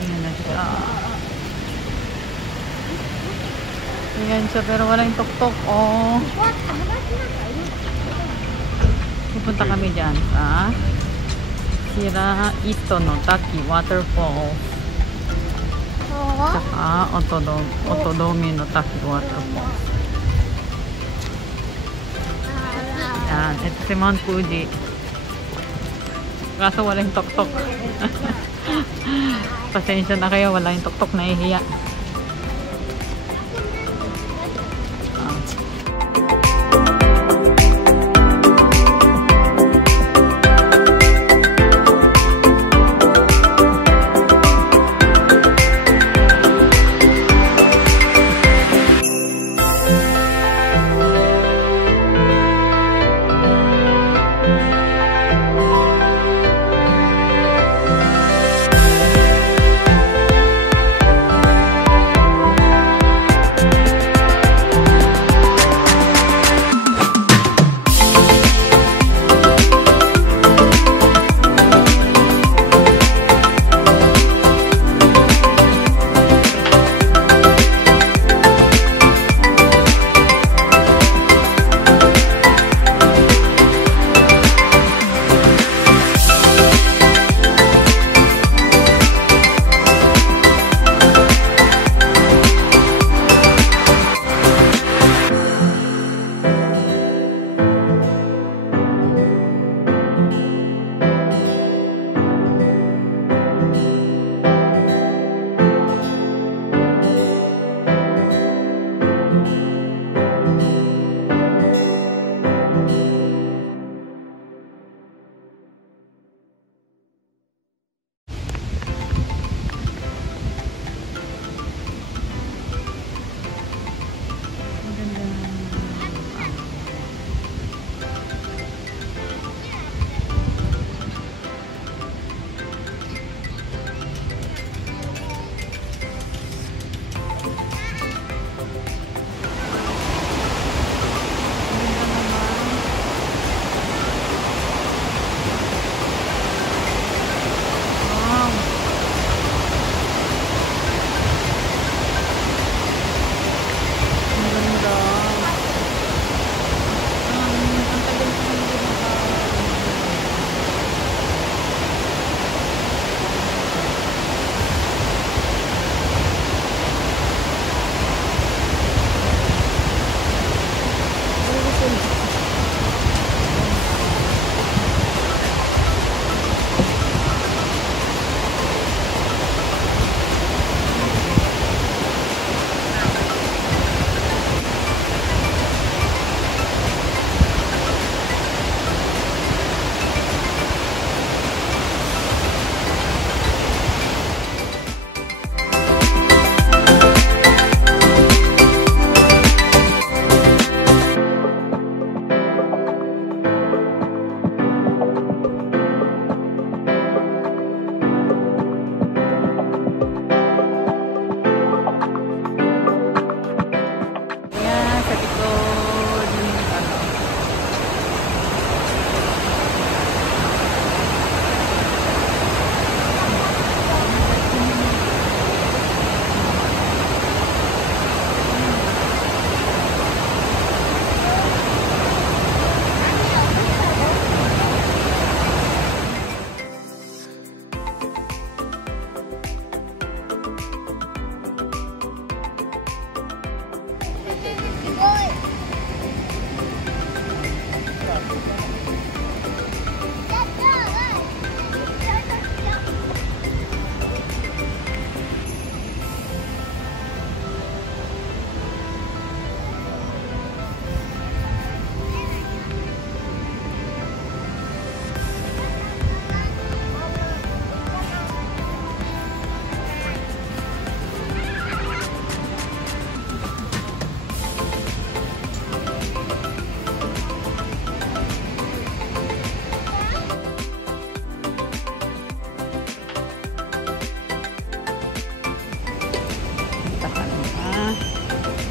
Ayan na siya. Ayan siya, pero wala yung tuktok. Oh. Pupunta kami dyan sa Shiraito no Taki Waterfalls. Saka Otodome no Taki Waterfalls. Yan. Ito si Mt.FUJI. Kaso wala yung tuktok. Pasensya na kayo, wala yung tuktok, nahihiya.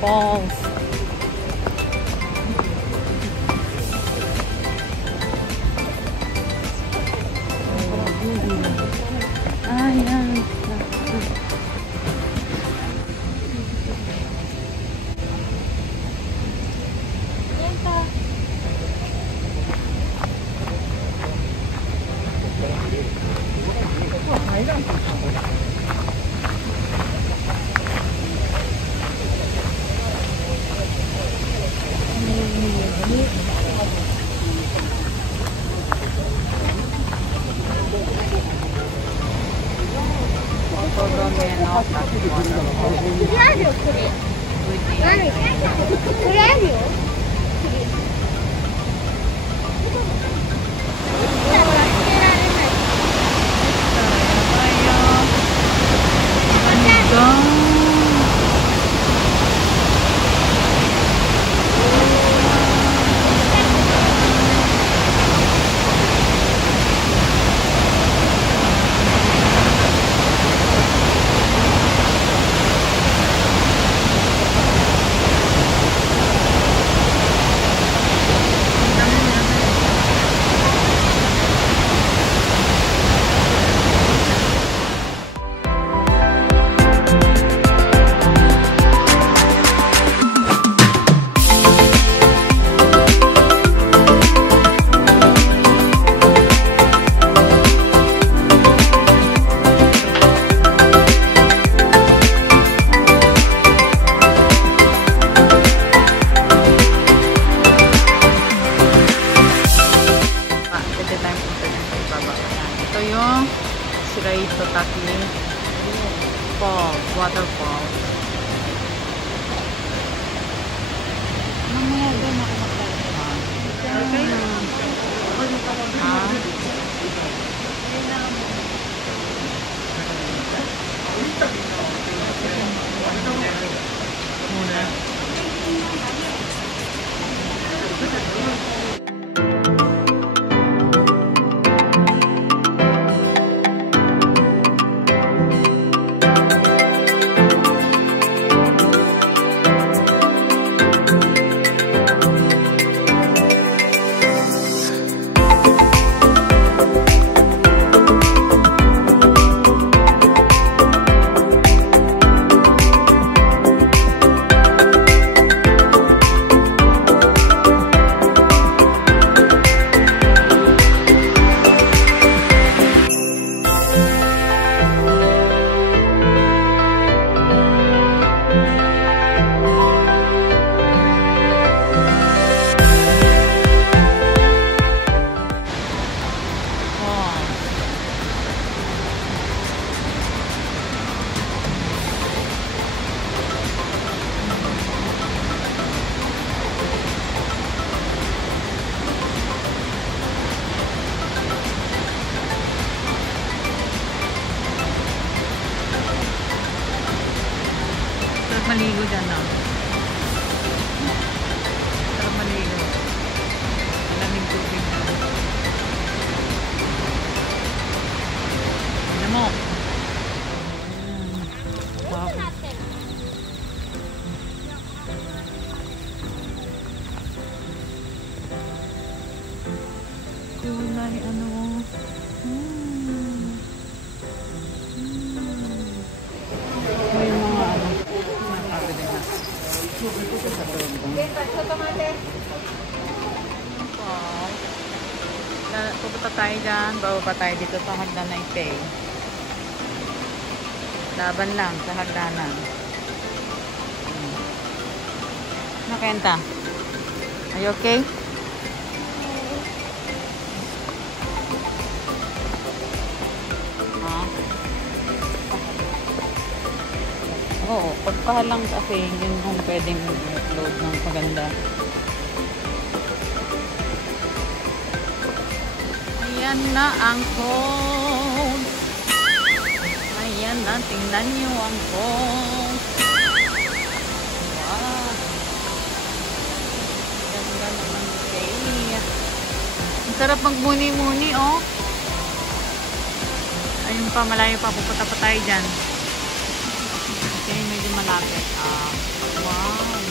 Falls. あるよ、これ。何？これあるよ。SHIRAITO Falls, Waterfalls. Mamaya doon ako maglalakad. Okay? Muna. Maligo dyan, no? Sarap maligo. Malamig tubig na. Ano mo? Wow. Kulay, ano? May mga ano. Pupunta tayo dyan, bababa tayo dito sa hagdanan Ipay. Laban lang sa hagdanan. Nakenta? Are you okay? Oo, pagkahalang kasi yun kung pwedeng upload ng maganda. Ayan na ang phone. Ayan na, tingnan nyo ang phone. Wow. Ganda naman kayo. Ang sarap magmuni-muni, oh. Ayun pa, malayo pa. Pupunta pa tayo dyan. Okay, medyo malapit. Wow.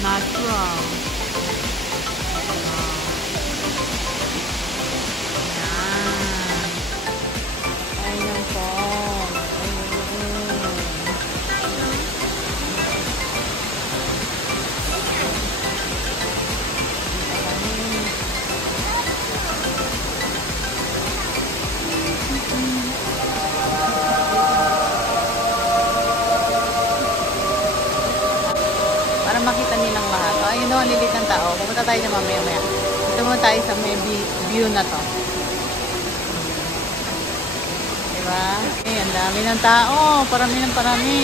Natural. Ayun po. Para makita nilang lahat. Ayun o, lilit ng tao. Pupunta tayo na mamaya-maya. Ito muna tayo sa may view na to. Diba? Diba? Eh, ang dami ng tao. Parami ng parami.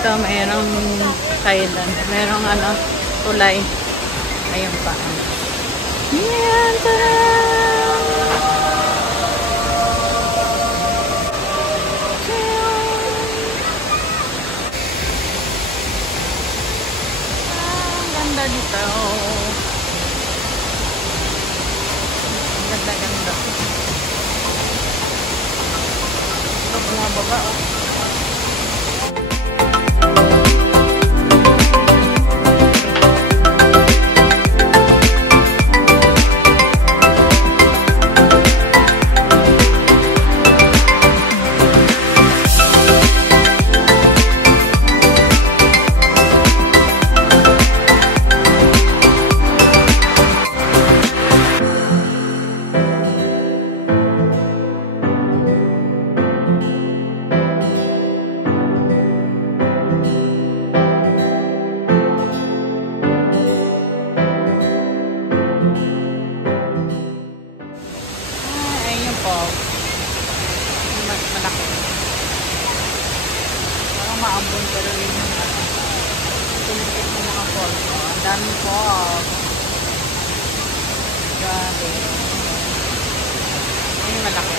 Ito, mayroong island. Mayroong tulay. Ayun pa. Yan, tarang! Ang ganda dito. Ang ganda-ganda. Ito, bumababa, oh. Mas malaki. Parang maambon pero yun yung pinipit ng mga falls. Ang daming falls. Grabe. Yun yung malaki.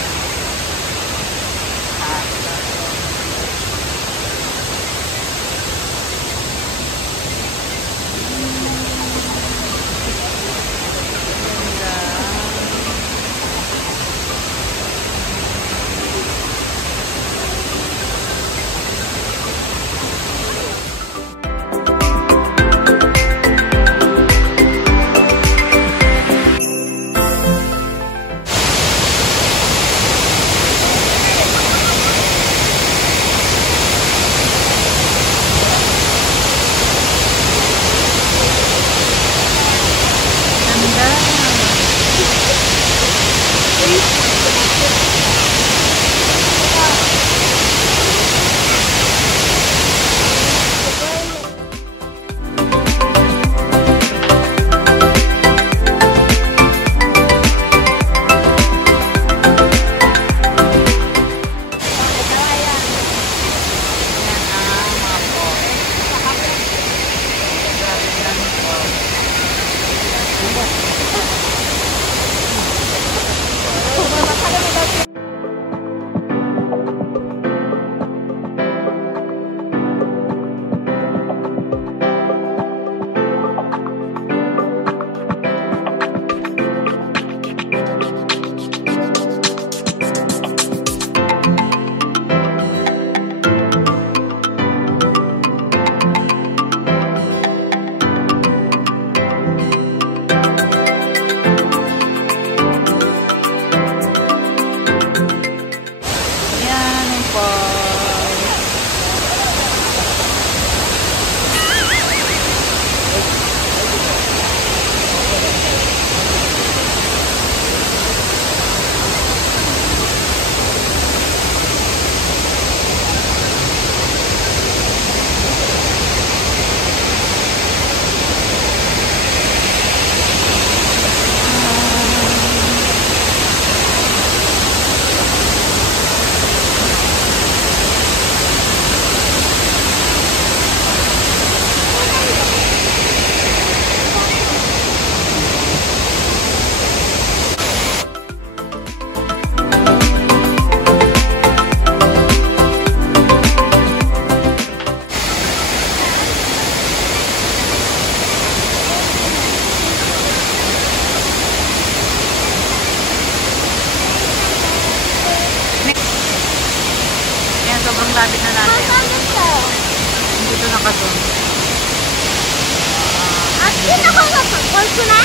Sobrang lapit na natin. Hindi ito nakasun. Hindi ako nakapagpol ko na.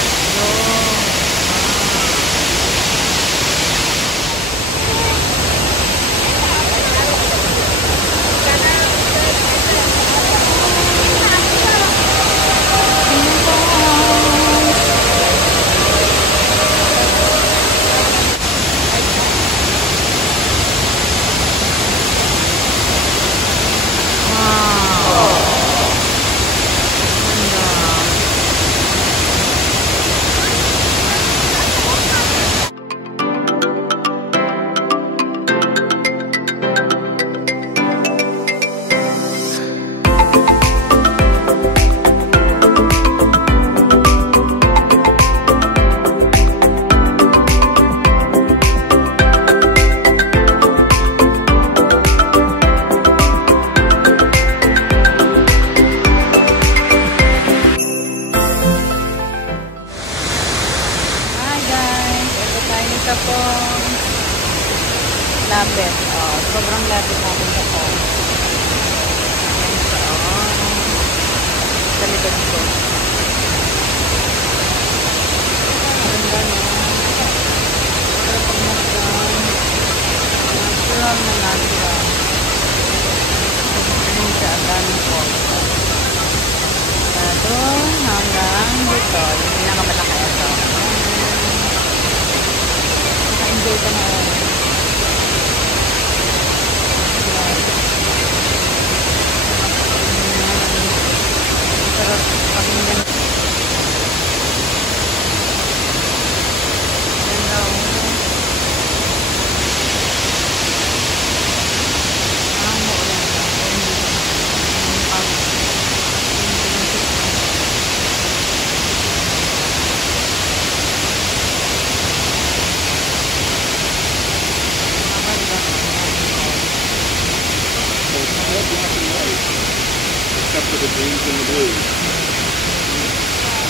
up for the greens and the blues.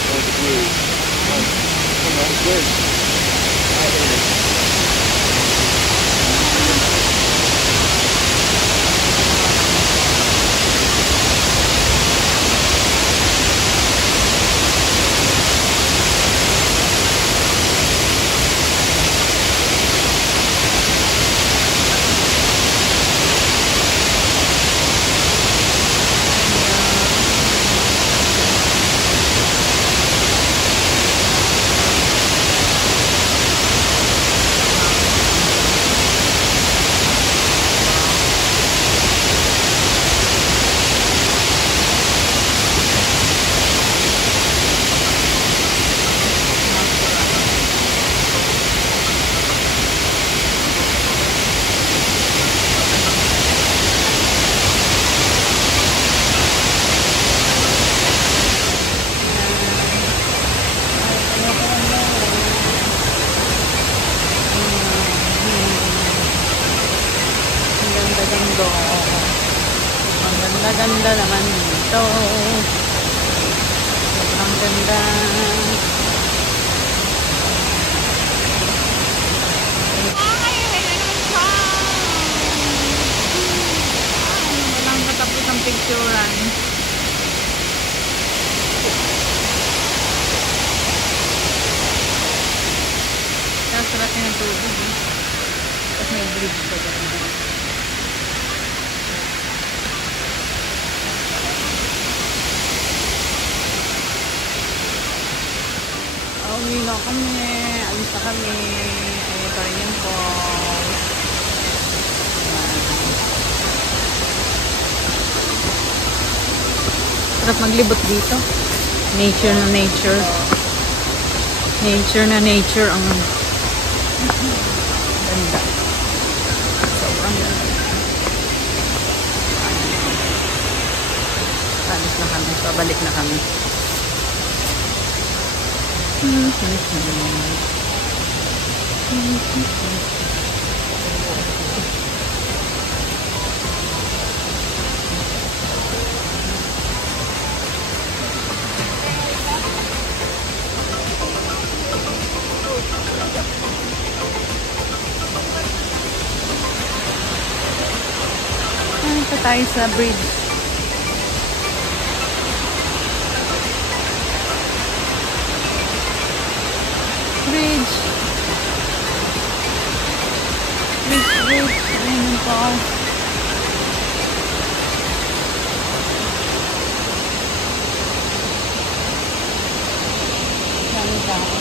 Oh, the blues. Oh, good. Ang ganda-ganda naman dito. Sobrang ganda. Walang katapos ang picturean. Sarap yung tubig. Tapos may bridge pa dyan. Uwi na kami. Alis na kami. Ayun pa rin yung falls. Sarap maglibot dito. Nature na nature. Nature na nature ang ganda. Sobrang ganda. Alis na kami. Pabalik na kami. Ito tayo sa bridge. Bridge. Ayun po. Dami tao.